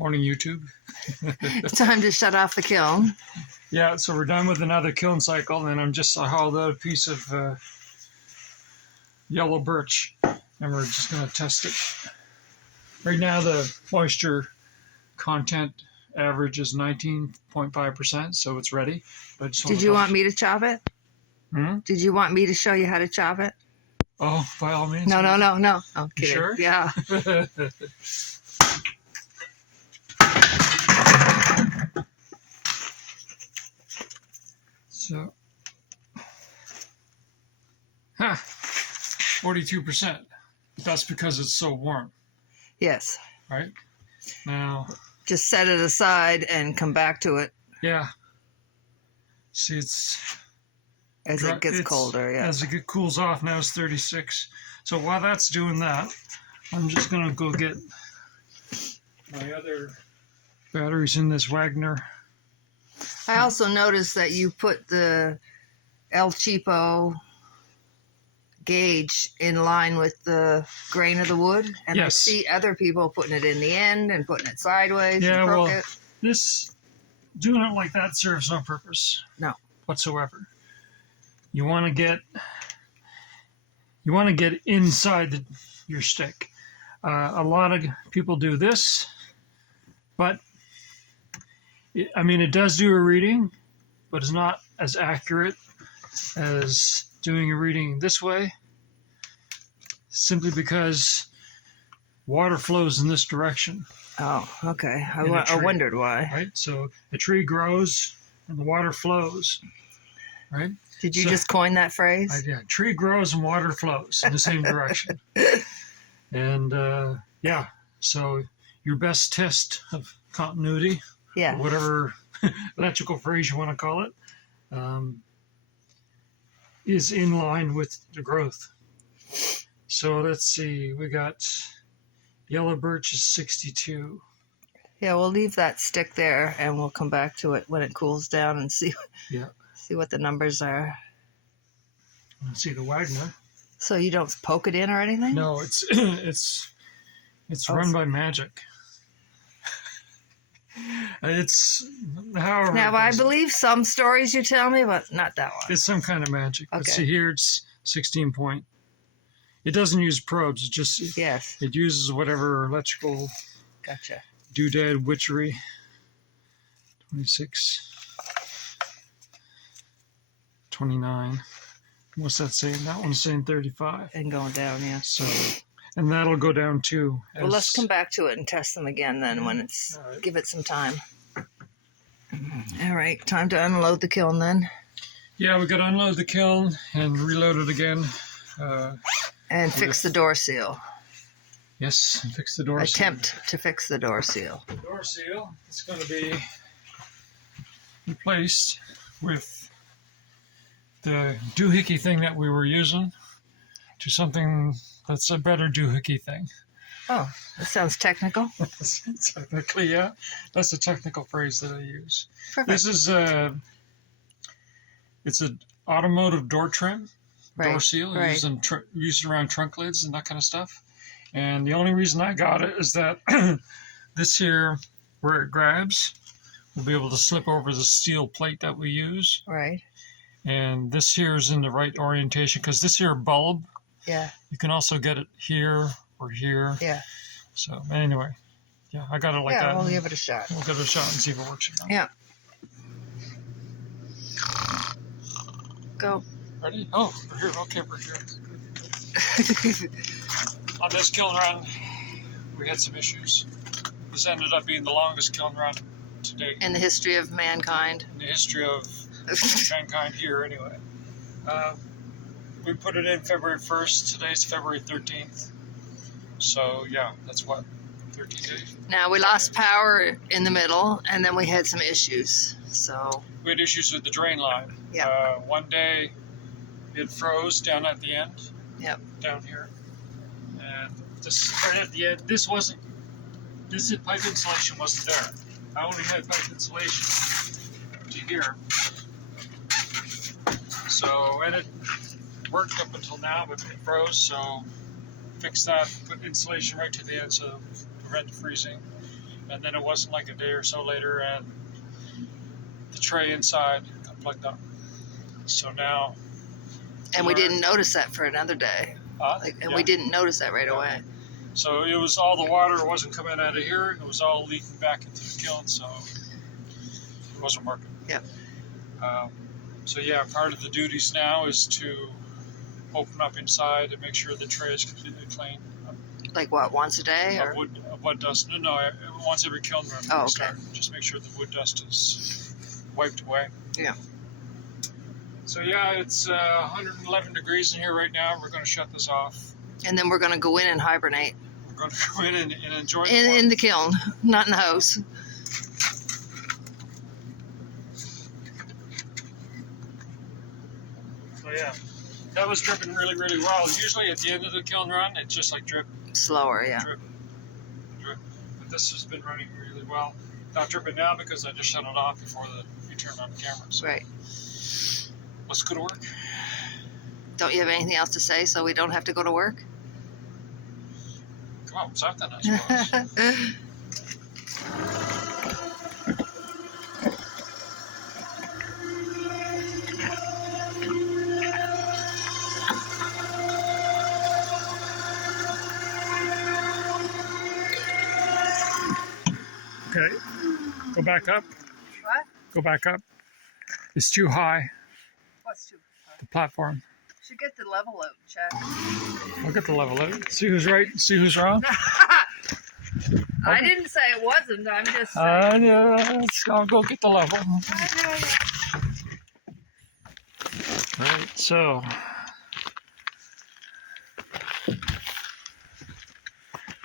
Morning, YouTube. It's time to shut off the kiln. Yeah, so we're done with another kiln cycle, and I hauled out a piece of yellow birch, and we're just going to test it. Right now, the moisture content average is 19.5%, so it's ready. But Did you want me to chop it? Did you want me to show you how to chop it? Oh, by all means. No. I'm kidding. Sure? Yeah. So, 42%. That's because it's so warm, Yes. right? Now, Just set it aside and come back to it yeah. See, it's as it gets colder. Yeah. As it cools off, now it's 36. So while that's doing that, I'm just going to go get my other batteries in this Wagner. I also noticed that you put the El Cheapo gauge in line with the grain of the wood, and Yes. I see other people putting it in the end and putting it sideways. Yeah, and well, crooked. doing it like that serves no purpose. No. Whatsoever. You want to get inside your stick. A lot of people do this, but it does do a reading, but it's not as accurate as doing a reading this way, simply because water flows in this direction. Oh, okay. I tree. wondered why. Right? So a tree grows and the water flows, right? Did you just coin that phrase? Yeah, tree grows and water flows in the same direction. And so your best test of continuity, Yeah. whatever electrical phrase you want to call it, is in line with the growth. So let's see, we got yellow birch is 62. Yeah, we'll leave that stick there, and we'll come back to it when it cools down and see what the numbers are. Let's see the Wagner. So you don't poke it in or anything? No, it's run by magic. It's however. Now, I believe some stories you tell me, but not that one. It's some kind of magic. Okay. Let's see here, it's 16 point. It doesn't use probes. It just Yes. It uses whatever electrical Gotcha. doodad witchery. 26, 29. What's that saying? That one's saying 35. And going down, yeah. So, and that'll go down too. Well, let's come back to it and test them again then when it's, right. Give it some time. All right, time to unload the kiln then. Yeah, we got to unload the kiln and reload it again. And fix the door seal. Yes, and fix the door seal. Attempt to fix the door seal. The door seal is going to be replaced with the doohickey thing that we were using to something that's a better doohickey thing. Oh, that sounds technical. Technically, yeah. That's a technical phrase that I use. Perfect. This is it's an automotive door trim, door seal, used around trunk lids and that kind of stuff. And the only reason I got it is that this here, where it grabs, will be able to slip over the steel plate that we use. Right. And this here is in the right orientation, because this here bulb, you can also get it here or here. Yeah. So anyway, yeah, I got it like that. Yeah, we'll give it a shot. We'll give it a shot and see if it works or not. Yeah. Go. Ready? Oh, we're here. Okay, we're here. On this kiln run, we had some issues. This ended up being the longest kiln run to date. In the history of mankind. In the history of mankind here, anyway. We put it in February 1st. Today's February 13th. So, yeah, that's what, 13 days? Now, we lost power in the middle, and then we had some issues. So we had issues with the drain line. Yeah. One day, it froze down at the end. Yep. Down here. And just right at the end, this pipe insulation wasn't there. I only had pipe insulation to here. So, and it worked up until now, but it froze, so fixed that, put insulation right to the end so to prevent the freezing. and then it wasn't like a day or so later, and the tray inside got plugged up. So now. And we didn't notice that for another day. We didn't notice that right away. So it was all the water wasn't coming out of here. It was all leaking back into the kiln, so it wasn't working. Yep. So yeah, part of the duties now is to open up inside and make sure the tray is completely clean. Like what, once a day? Or? Of wood dust. No, once every kiln run. Oh, okay. Just make sure the wood dust is wiped away. Yeah. So yeah, it's 111 degrees in here right now. We're going to shut this off. And then we're going to go in and hibernate. We're going to go in and enjoy in the kiln, not in the house. So yeah, that was dripping really, really well. Usually at the end of the kiln run, it's just like drip. Slower, yeah. Drip, drip. But this has been running really well. Not dripping now because I just shut it off before you turn on the camera. So. Right. Let's go to work. Don't you have anything else to say so we don't have to go to work? Come on, something, I suppose. Okay, go back up. What? Go back up. It's too high, What's too high? the platform. Should get the level out, check. Look at the level out. See who's right, see who's wrong. I didn't say it wasn't, I'm just saying. Yeah, I'll go get the level. Right, so.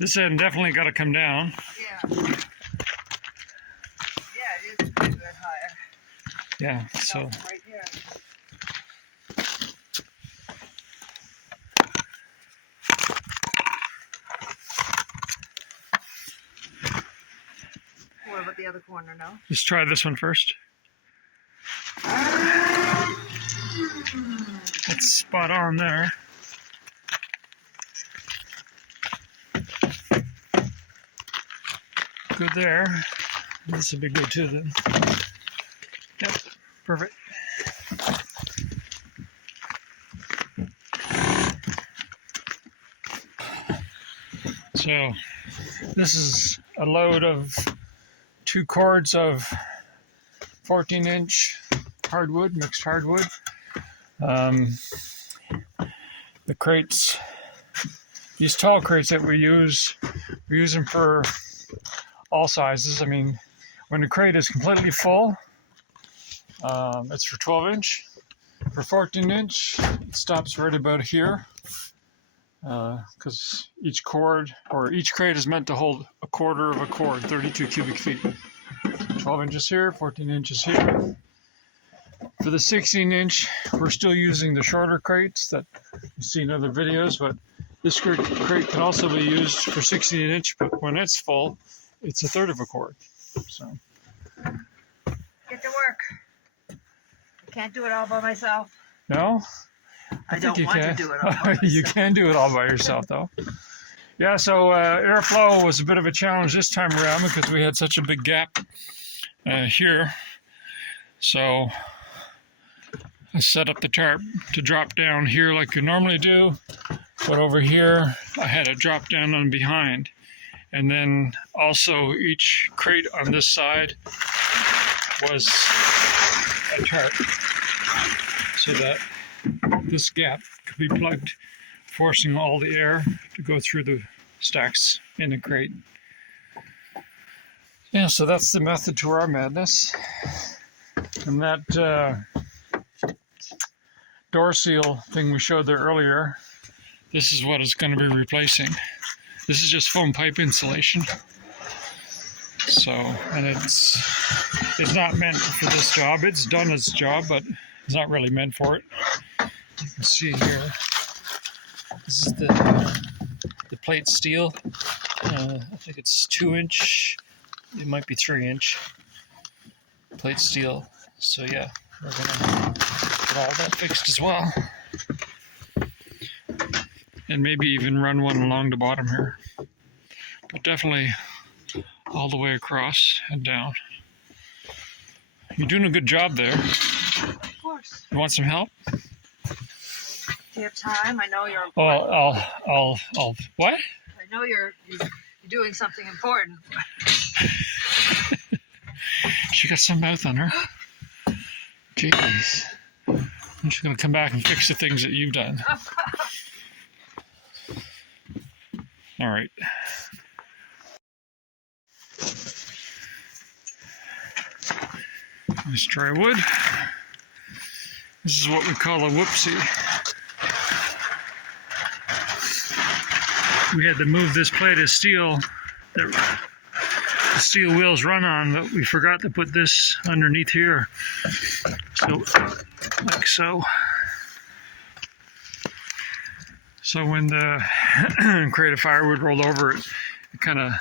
This end definitely got to come down. Yeah. Yeah, it is pretty good higher. Yeah, so. Right here. What about the other corner now? Let's try this one first. It's spot on there. Good there. This would be good too then. Yep, perfect. So this is a load of 2 cords of 14-inch hardwood, mixed hardwood. The crates, these tall crates that we use them for all sizes. I mean, when the crate is completely full, it's for 12-inch. For 14-inch, it stops right about here, because each cord or each crate is meant to hold a quarter of a cord, 32 cubic feet. 12 inches here, 14 inches here. For the 16-inch, we're still using the shorter crates that you see in other videos, but this crate can also be used for 16-inch, but when it's full, it's a third of a cord. So. Get to work. I can't do it all by myself. No? I don't want to do it all by myself. You can do it all by yourself, though. Yeah, so airflow was a bit of a challenge this time around because we had such a big gap here. So I set up the tarp to drop down here like you normally do, but over here I had it drop down on behind. And then also each crate on this side was a tarp so that this gap could be plugged, forcing all the air to go through the stacks in the crate. Yeah, so that's the method to our madness. And that door seal thing we showed there earlier, this is what it's going to be replacing. This is just foam pipe insulation. So, and it's not meant for this job. It's done its job, but it's not really meant for it. You can see here, this is the plate steel. I think it's 2-inch. It might be 3-inch plate steel. So yeah, we're gonna get all that fixed as well. And maybe even run one along the bottom here. But definitely all the way across and down. You're doing a good job there. Of course. You want some help? Do you have time? I know you're Well, important. I'll. What? I know you're doing something important. She got some mouth on her. Jeez. And she's gonna come back and fix the things that you've done. All right. Let's try wood. This is what we call a whoopsie. We had to move this plate of steel that the steel wheels run on, but we forgot to put this underneath here. So, like so. So when the crate of firewood rolled over, it kind of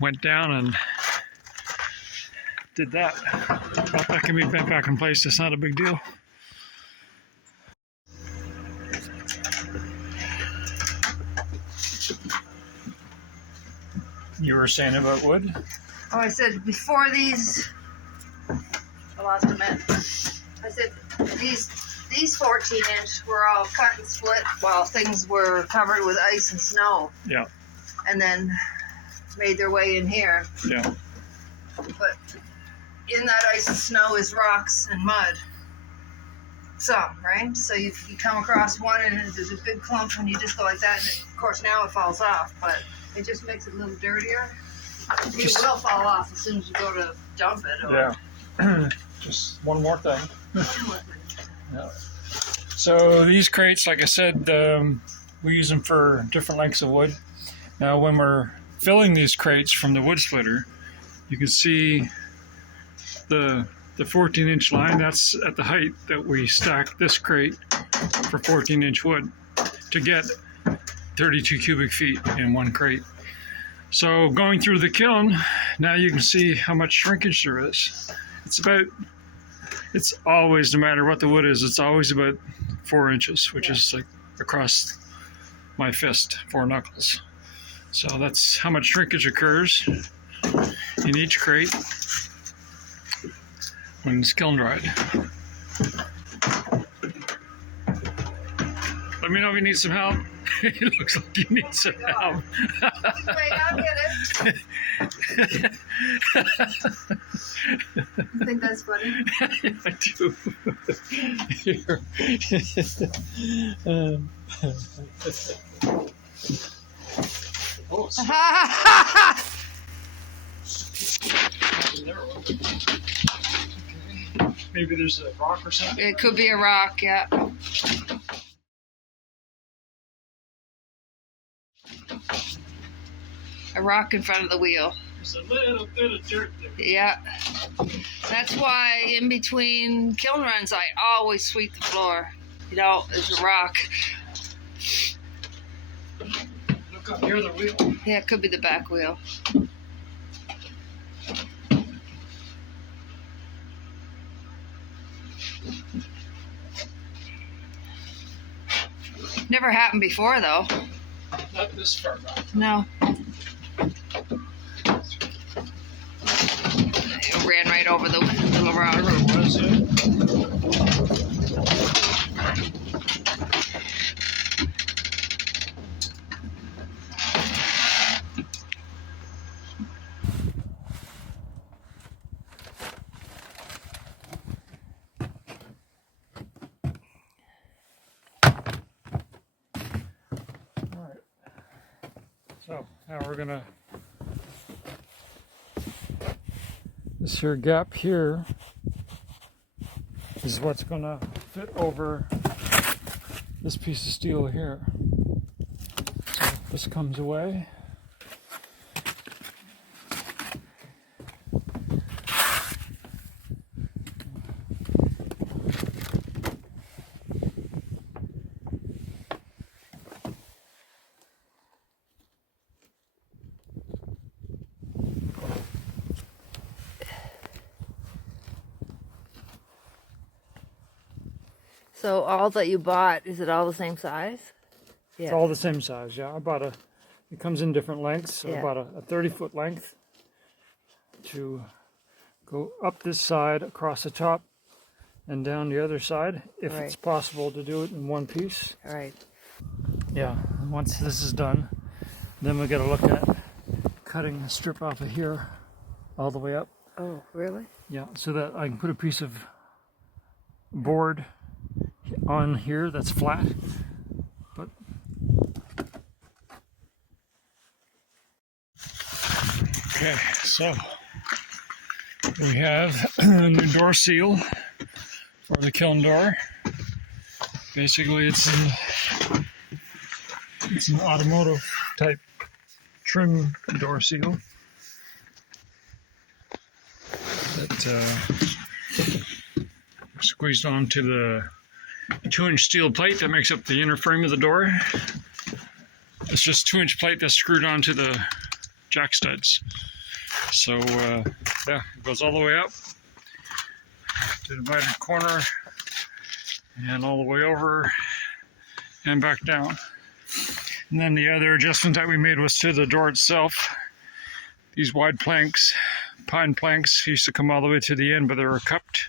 went down and did that. But that can be bent back in place. It's not a big deal. You were saying about wood? Oh, I said before these. I lost a minute. I said these 14-inch were all cut and split while things were covered with ice and snow. Yeah. And then made their way in here. Yeah. But in that ice and snow is rocks and mud. Some, right? So you come across one and there's a big clump and you just go like that. And of course now it falls off, but it just makes it a little dirtier. It will fall off as soon as you go to dump it. Or Yeah. Just one more thing. Yeah. So these crates, like I said, we use them for different lengths of wood. Now when we're filling these crates from the wood splitter, you can see the 14-inch line. That's at the height that we stack this crate for 14-inch wood to get 32 cubic feet in one crate. So going through the kiln, now you can see how much shrinkage there is. It's always, no matter what the wood is, it's always about 4 inches, which is like across my fist, 4 knuckles. So that's how much shrinkage occurs in each crate when it's kiln dried. Let me know if you need some help. It looks like you need some help. Wait, I'll get it. You think that's funny? I do. Here. Oh, maybe there's a rock or something. It could be a rock, yeah. A rock in front of the wheel. There's a little bit of dirt there. Yeah. That's why in between kiln runs, I always sweep the floor. You know, there's a rock. Look up near the wheel. Yeah, it could be the back wheel. Never happened before, though. Not this far back. No. It ran right over the little rock. Whatever it was, Alright. So now we're gonna, this here gap here is what's gonna fit over this piece of steel here. So this comes away. So all that you bought, is it all the same size? It's all the same size, yeah. I bought a It comes in different lengths, so Yeah. about a 30-foot length to go up this side, across the top, and down the other side, if it's Right. possible to do it in one piece. All right. Yeah, and once this is done, then we got to look at cutting the strip off of here all the way up. Oh, really? Yeah, so that I can put a piece of board on here that's flat. But okay, so we have a new door seal for the kiln door. Basically, it's an automotive type trim door seal that squeezed onto the 2-inch steel plate that makes up the inner frame of the door. It's just 2-inch plate that's screwed onto the jack studs. So yeah, it goes all the way up to the divided corner and all the way over and back down. And then the other adjustment that we made was to the door itself. These wide planks, pine planks, used to come all the way to the end, but they were cupped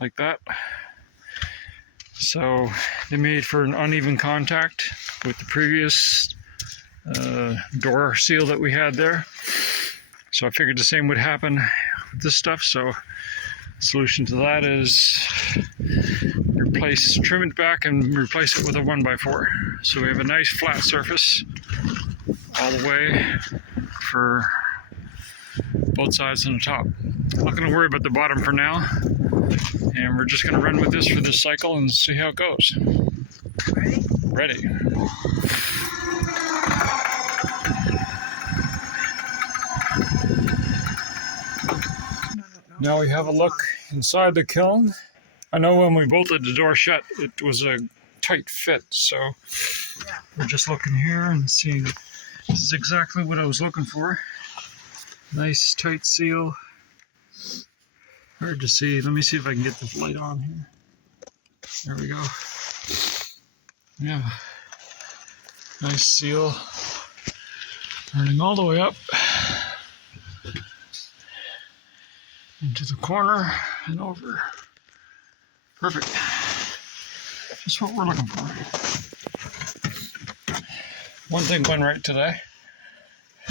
like that. So they made for an uneven contact with the previous door seal that we had there. So I figured the same would happen with this stuff. So the solution to that is trim it back and replace it with a 1x4. So we have a nice flat surface all the way for both sides and the top. I'm not going to worry about the bottom for now. And we're just going to run with this for this cycle and see how it goes. Ready? Ready. Now we have a look inside the kiln. I know when we bolted the door shut, it was a tight fit, so Yeah. we're just looking here and seeing this is exactly what I was looking for. Nice tight seal. Hard to see. Let me see if I can get this light on here. There we go. Yeah. Nice seal. Running all the way up into the corner and over. Perfect. Just what we're looking for. One thing went right today.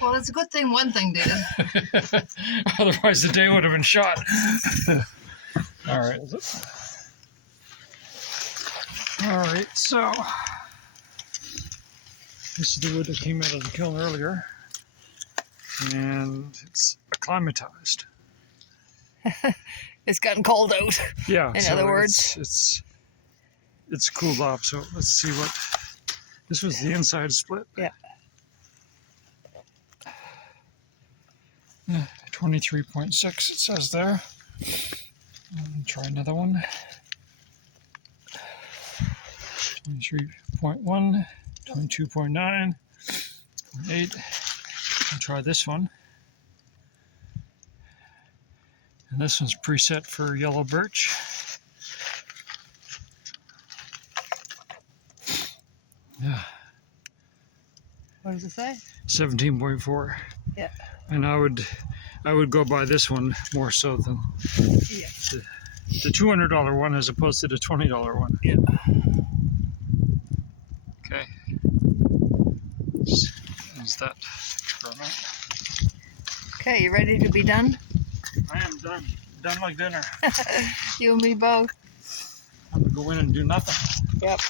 Well, it's a good thing one thing did. Otherwise, the day would have been shot. All right. All right, so this is the wood that came out of the kiln earlier, and it's acclimatized. It's gotten cold out. Yeah. In other words, it's cooled off. So let's see what this was. The inside split. Yeah. 23.6 it says there. Try another one. 23.1, 22.9, 0.8. I'll try this one. And this one's preset for yellow birch. Yeah. what does it say? 17.4. Yeah. And I would go by this one more so than Yeah. the $200 one as opposed to the $20 one. Yeah. Okay. Is that for a minute? Okay, you ready to be done? I am done. Done like dinner. You and me both. I'm gonna go in and do nothing. Yep.